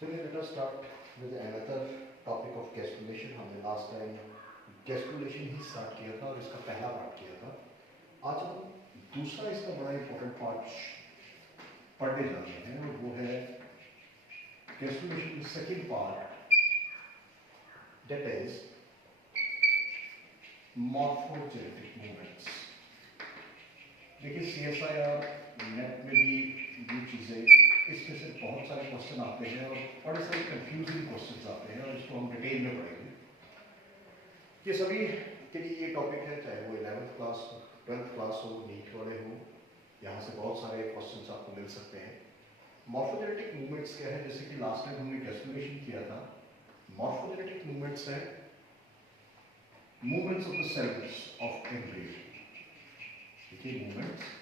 चलिए let us start with another topic of gastrulation. हमने last time gastrulation ही start किया था और इसका पहला पार्ट किया था। आज हम दूसरा इसका बड़ा इंपॉर्टेंट पार्ट पढ़ने जा रहे हैं और वो है gastrulation second part, that is morphogenetic movements. देखिए CSIR नेट में भी ये चीज़ें, इसमें से बहुत सारे क्वेश्चन आते हैं और बड़े सारे कंफ्यूजिंग क्वेश्चंस आते हैं और इसको हम डिटेल में पढ़ेंगे। ये सभी के लिए ये टॉपिक है, चाहे वो 11th क्लास हो, 12th क्लास हो, नीट वाले हो, यहाँ से बहुत सारे क्वेश्चंस आपको मिल सकते हैं। मॉर्फोजेनेटिक मूवमेंट्स क्या है? जैसे कि लास्ट टाइम हमने गैस्ट्रुलेशन किया था। मॉर्फोजेनेटिक मूवमेंट्स है movements of the cells of embryo. देखिए, movements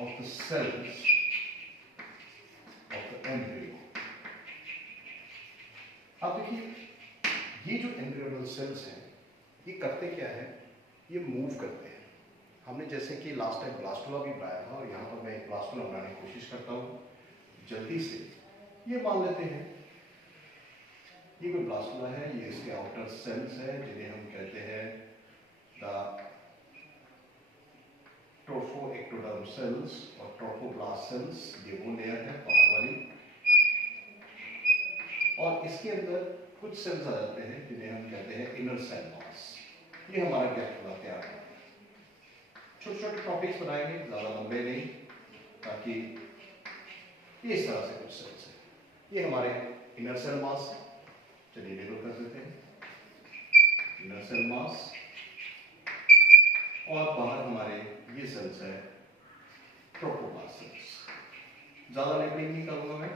of the cells of the embryo। अब देखिए, ये जो एम्ब्रियोनल सेल्स हैं ये करते क्या है? ये मूव करते हैं। हमने जैसे कि लास्ट टाइम ब्लास्टुला भी बनाया था और यहाँ पर मैं एक ब्लास्टुला बनाने की कोशिश करता हूँ जल्दी से। ये मान लेते हैं ये कोई ब्लास्टुला है, ये इसके आउटर सेल्स है जिन्हें हम कहते हैं द ट्रोफोएक्टोडर्म सेल्स और ट्रोफोब्लास्ट सेल्स। ये वो लेयर है बाहर वाली, और इसके अंदर कुछ सेल्स आ जाते हैं जिन्हें हम कहते हैं इनर सेल मास। ये हमारा गैस्ट्रुला तैयार है। छोटे छोटे टॉपिक्स बनाएंगे, ज़्यादा लंबे नहीं, ताकि ये इस तरह से कुछ सेल्स हैं। ये हमारे इनर सेल मास है। चलिए लेबल कर देते हैं इनर सेल मास, और बाहर हमारे ये सेल्स है ट्रोफोब्लास्ट सेल्स। ज़्यादा लेबलिंग नहीं करूँगा मैं।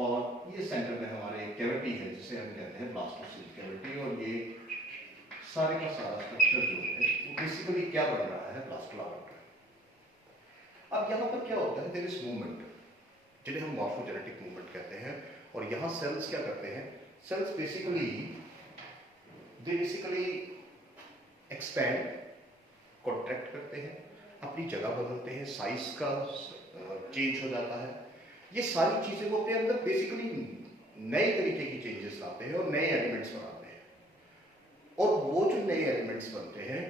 और ये सेंटर में हमारे कैविटी है जिसे हम कहते हैं ब्लास्टोसिल कैविटी, और ये सारे का सारा स्ट्रक्चर जो है वो बेसिकली क्या बन रहा है? ब्लास्टुला बन रहा है। अब यहाँ पर क्या होता है? देयर इज मूवमेंट जिन्हें हम मॉर्फोजेनेटिक मूवमेंट कहते हैं। और यहाँ सेल्स क्या करते हैं? सेल्स बेसिकली एक्सपैंड, कॉन्ट्रैक्ट करते हैं, अपनी जगह बदलते हैं, साइज का चेंज हो जाता है। ये सारी चीजें वो अपने अंदर बेसिकली नए तरीके की चेंजेस लाते हैं और नए एलिमेंट्स बनाते हैं। और वो जो नए एलिमेंट्स बनते हैं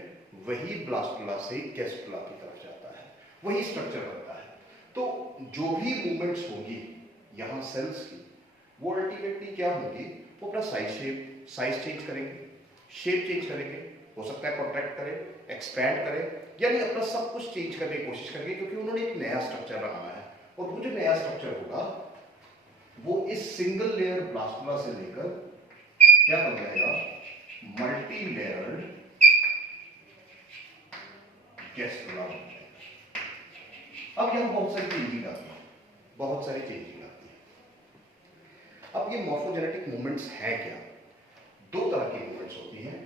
वही ब्लास्टुला से गैस्ट्रुला की तरफ जाता है, वही स्ट्रक्चर बनता है। तो जो भी मूवमेंट्स होंगी यहाँ सेल्स की, वो अल्टीमेटली क्या होंगी? वो अपना साइज चेंज करेंगे, शेप चेंज करेंगे, हो सकता है कॉन्ट्रैक्ट करें, एक्सपैंड करें, यानी अपना सब कुछ चेंज करने की कोशिश करेंगे, क्योंकि उन्होंने एक नया स्ट्रक्चर बनाना है। और वो जो नया स्ट्रक्चर होगा वो इस सिंगल लेयर ब्लास्टुला से लेकर क्या बन जाएगा? मल्टी लेयर्ड गैस्ट्रुला बन जाएगा। अब यहाँ बहुत सारी चेंजिंग आती है, बहुत सारी चेंजिंग आती है। अब ये मॉर्फोजेनेटिक मूवमेंट्स हैं क्या? दो तरह की मूवमेंट्स होती हैं।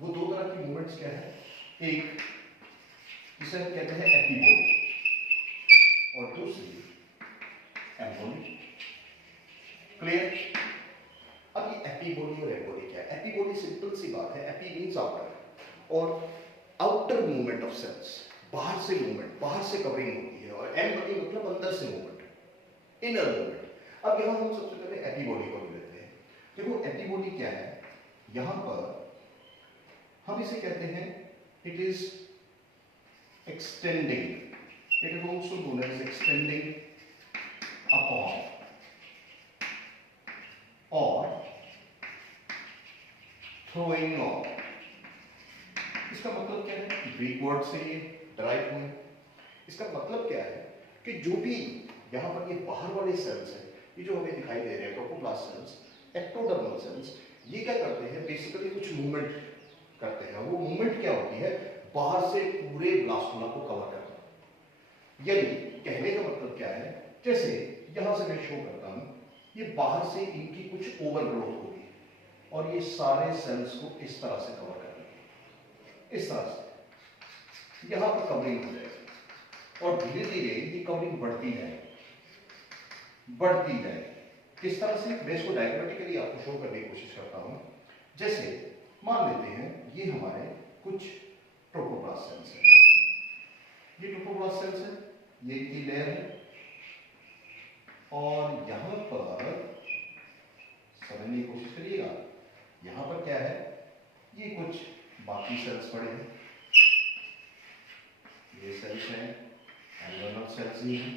वो दो तरह की मूवमेंट्स क्या है? एक जिसे हम कहते हैं एपीबोली और दूसरी एम्बोली। क्लियर? अब ये एपीबोली और एम्बोली क्या है? एपीबोली सिंपल सी बात है, एपी मींस आउटर, और आउटर मूवमेंट ऑफ सेल्स, बाहर से मूवमेंट, बाहर से कवरिंग होती है, और एम्बोली मतलब अंदर से मूवमेंट, इनर मूवमेंट। अब यहाँ हम सबसे पहले एपीबोली को लेते हैं। देखो एपीबोली क्या है? यहाँ पर हम इसे कहते हैं it is extending, it is also known as extending upon और थ्रोइंग ऑन। इसका मतलब क्या है? ग्रीक वर्ड से ये डराइव हुए। इसका मतलब क्या है कि जो भी यहाँ पर ये बाहर वाले सेल्स हैं, ये जो हमें दिखाई दे रहे हैं ट्रोफोब्लास्ट सेल्स, एक्टोडर्मल सेल्स, ये क्या करते हैं? बेसिकली कुछ मूवमेंट करते हैं। वो मूवमेंट क्या होती है? बाहर से पूरे ब्लास्टुला को कवर करना। यानी कहने का मतलब क्या है? जैसे यहां से मैं शो करता हूं, ये बाहर से इनकी कुछ ओवरग्रोथ होगी और ये सारे सेल्स को इस तरह से कवर करेंगे, इस तरह से यहां पर कवरिंग हो जाएगी, और धीरे धीरे ये कवरिंग बढ़ती जाएगी, बढ़ती जाएगी। किस तरह से? मैं इसको डायग्रामेटिकली आपको शो करने की कोशिश करता हूं। जैसे मान लेते हैं ये हमारे कुछ ट्रोफोब्लास्ट सेल्स हैं, ये ट्रोफोब्लास्ट सेल्स है, ये की लेयर है, और यहां पर समझने की कोशिश करिएगा, यहां पर क्या है, ये कुछ बाकी सेल्स पड़े हैं, ये सेल्स हैं, एल्वेओलर सेल्स ही हैं।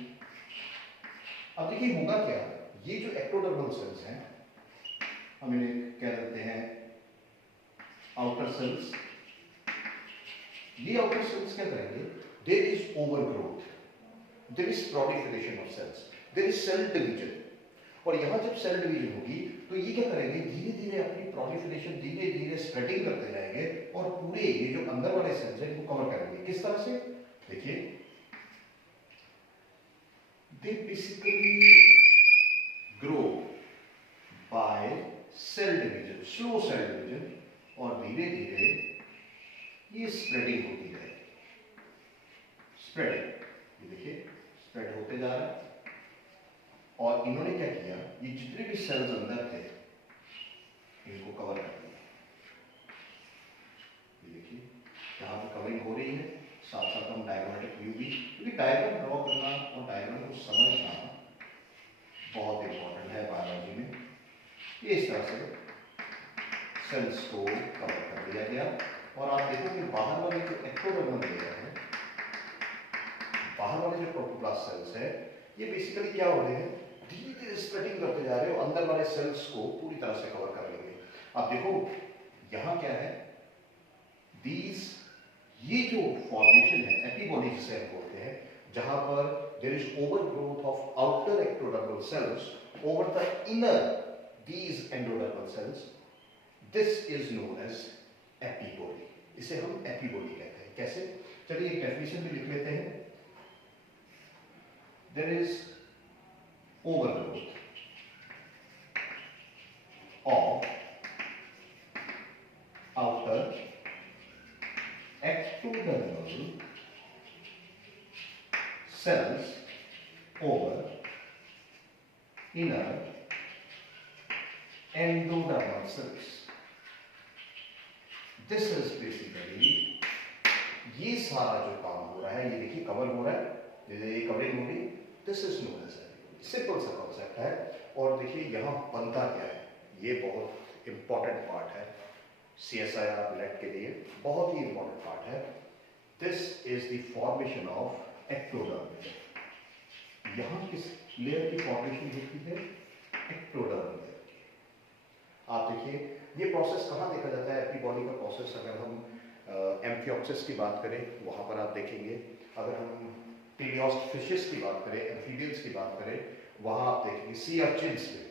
अब देखिए होगा क्या, ये जो एक्टोडर्मल सेल्स हैं, हम इन्हें कह देते हैं आउटर सेल्स। ये आउटर सेल्स क्या करेंगे, there is overgrowth, there is proliferation of cells, there is cell division. और यहां जब सेल डिवीजन होगी तो ये क्या करेंगे, धीरे धीरे अपनी प्रोलिफरेशन धीरे धीरे स्प्रेडिंग करते जाएंगे और पूरे ये जो अंदर वाले सेल्स हैं इनको कवर करेंगे। किस तरह से, देखिए, they basically grow by cell division, slow cell division, और धीरे धीरे ये स्प्रेडिंग होती है, स्प्रेडिंग, ये देखिए स्प्रेड होते जा रहा है। और इन्होंने क्या किया, ये जितने भी सेल्स अंदर थे इनको कवर कर दिया। ये देखिए यहाँ पे कवरिंग हो रही है, साथ साथ हम डायग्रामेटिक व्यू भी, क्योंकि डायग्राम ड्रॉ करना और डायग्राम को समझना बहुत इंपॉर्टेंट है बायोलॉजी में। ये इस तरह से सेल्स को कवर कर दिया गया। और आप देखो कि बाहर वाले जो एक्टोडर्मल लेयर है, बाहर वाले जो प्रोटोप्लास्ट सेल्स है, ये बेसिकली क्या हो रहे हैं, धीरे धीरे स्प्रेडिंग करते जा रहे हो, अंदर वाले सेल्स को पूरी तरह से कवर कर लेंगे। अब देखो यहां क्या है, दीज, ये जो फॉर्मेशन है एपीबॉडी जिसे हम बोलते हैं, जहां पर there is overgrowth of outer ectodermal cells over the inner these endodermal cells, this is known as epiboly. इसे हम एपीबॉडी कहते हैं। कैसे, चलिए एक डेफिनेशन भी लिख लेते हैं। There is overgrowth of outer ectodermal cells over inner endodermal cells. This is basically, ये सारा जो काम हो रहा है, ये देखिए कवर हो रहा है, ये कवरिंग हो रही, this is known as epiboly. Simple सा कॉन्सेप्ट है। और देखिए यहाँ बनता क्या है, ये बहुत इंपॉर्टेंट पार्ट है CSIR लेट के लिए, बहुत ही इंपॉर्टेंट पार्ट है। This is the formation of ectoderm. यहाँ किस लेयर की फॉर्मेशन होती है, एक्टोडर्म लेयर की। आप देखिए ये प्रोसेस कहाँ देखा जाता है, एपीबॉडी का प्रोसेस अगर हम एम्फियोप्सिस की बात करें वहां पर आप देखेंगे, अगर हम टेलियोस्ट फिशेस की बात करें, एम्फीबियंस की बात करें, वहां आप देखेंगे सी अर्चिन्स में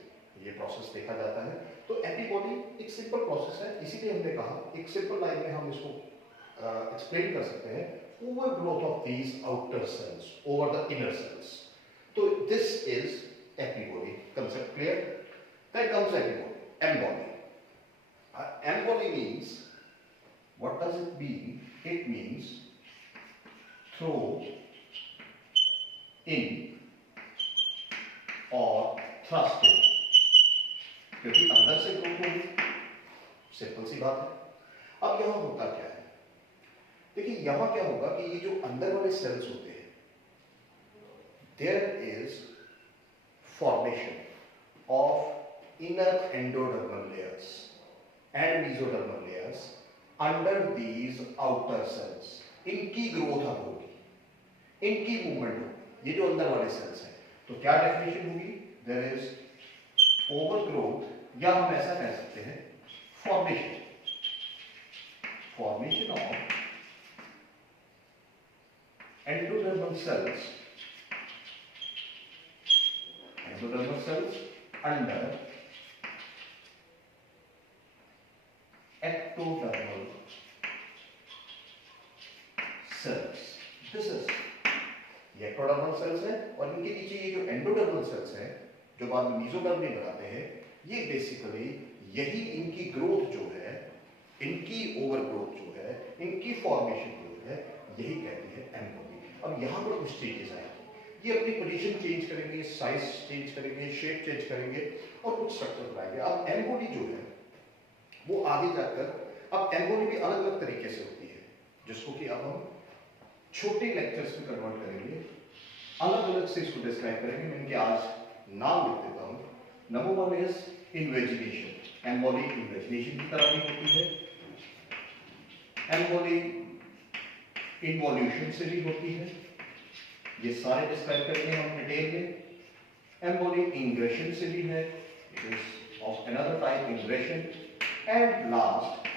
ये प्रोसेस देखा जाता है। तो एपीबॉडी एक सिंपल प्रोसेस है, इसीलिए हमने कहा एक सिंपल लाइन में हम इसको एक्सप्लेन कर सकते हैं, overgrowth of these outer cells over the inner cells. तो this is epiboly, concept clear? Then comes epiboly, emboly. Emboly means, what does it mean? It means throw in or thrust in, क्योंकि अंदर से growth होगी, simple सी बात है। अब यहां होता क्या है, देखिए यहां क्या होगा कि ये जो अंदर वाले सेल्स होते हैं, there is formation of inner endodermal layers and mesodermal layers under these outer cells. इनकी ग्रोथ अब होगी, इनकी मूवमेंट होगी, ये जो अंदर वाले सेल्स हैं। तो क्या डेफिनेशन होगी, देयर इज ओवरग्रोथ, या हम ऐसा कह सकते हैं formation, formation of endodermal cells, endodermal cells under ectodermal cells. This is, ये ectodermal cells है, और इनके नीचे ये जो endodermal cells है, जो बाद में mesoderm में बनाते हैं, ये बेसिकली यही इनकी ग्रोथ जो है, इनकी ओवरग्रोथ जो है, इनकी फॉर्मेशन जो है, यही कहती है एम्बॉडी। अब यहाँ पर कुछ चेंजेस आएंगे, ये अपनी पोजीशन चेंज करेंगे, साइज चेंज करेंगे, शेप चेंज करेंगे और कुछ स्ट्रक्चर बनाएंगे। अब एम्बॉडी जो है वो आगे जाकर, अब एम्बॉडी भी अलग अलग तरीके से होती है, जिसको कि अब हम छोटे लेक्चर्स में कन्वर्ट करेंगे, अलग अलग से इसको डिस्क्राइब करेंगे। मैंने कि आज नाम लिख देता हूँ। Number one is invagination, embody invagination की तरह भी होती है, एम्बॉडी इन्वॉल्यूशन से भी होती है, ये सारे डिस्क्राइब करेंगे हम डिटेल में। एम्बॉडी इंग्रेशन से भी है, it is of another type ingression, and last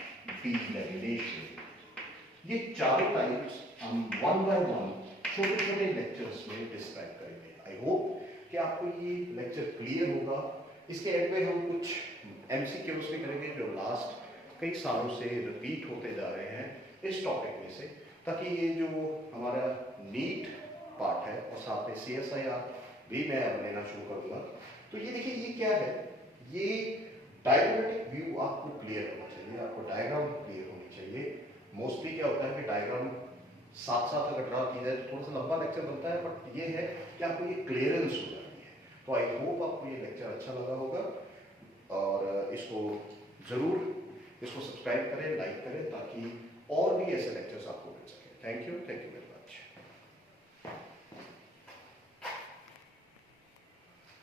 delamination. ये चारों टाइप्स हम वन बाय वन छोटे छोटे लेक्चर्स में डिस्क्राइब करेंगे। आई होप कि आपको ये लेक्चर क्लियर होगा। इसके एंड में हम कुछ एमसीक्यूज भी करेंगे जो लास्ट कई सालों से रिपीट होते जा रहे हैं इस टॉपिक में से, ताकि ये जो हमारा नीट पार्ट है और साथ में CSIR भी मैं अब लेना शुरू करूंगा। तो ये देखिए ये क्या है, ये डायग्रामेटिक व्यू आपको क्लियर होना चाहिए, आपको डायग्राम क्लियर होनी चाहिए। मोस्टली क्या होता है कि डायग्राम साथ साथ अगर ड्रा की जाए तो थोड़ा सा लंबा लेक्चर बनता है, बट ये है कि आपको ये क्लियरेंस हो जाती है। तो आई होप आपको ये लेक्चर अच्छा लगा होगा और इसको ज़रूर इसको सब्सक्राइब करें, लाइक करें, ताकि और भी ऐसे लेक्चर्स आपको मिल सके। Thank you very much.